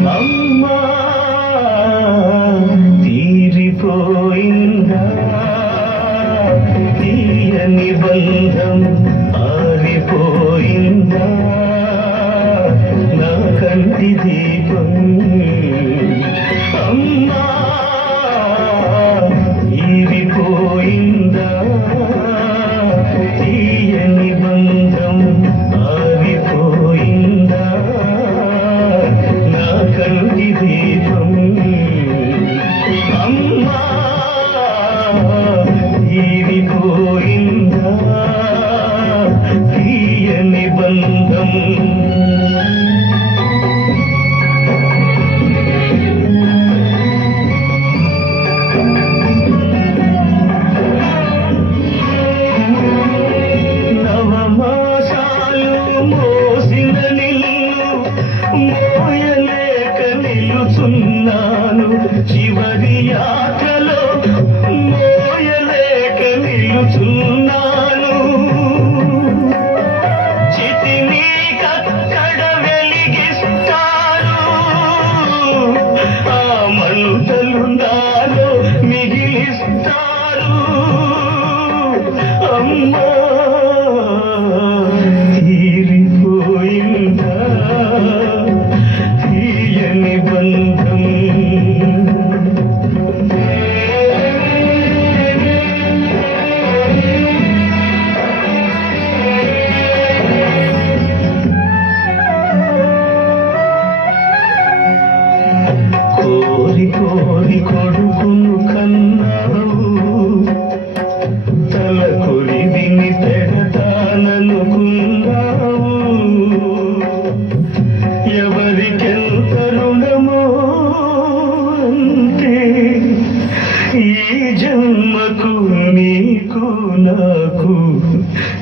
అమ్మా నిలుచున్నాను. చివరి యాత్రలో మోయలేక నిలుచున్నాను.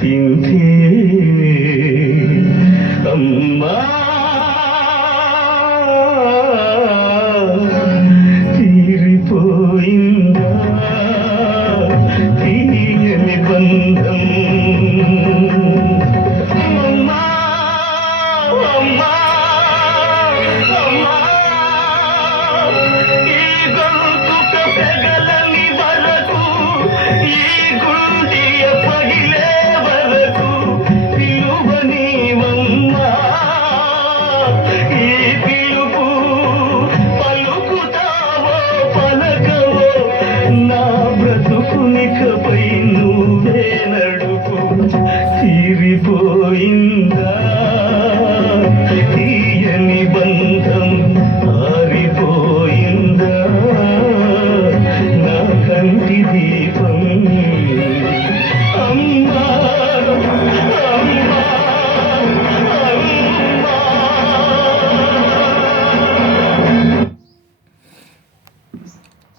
ఆశించి అమ్మా తీరిపోయిందా? తీయని బంధం. తీరిపోయిందా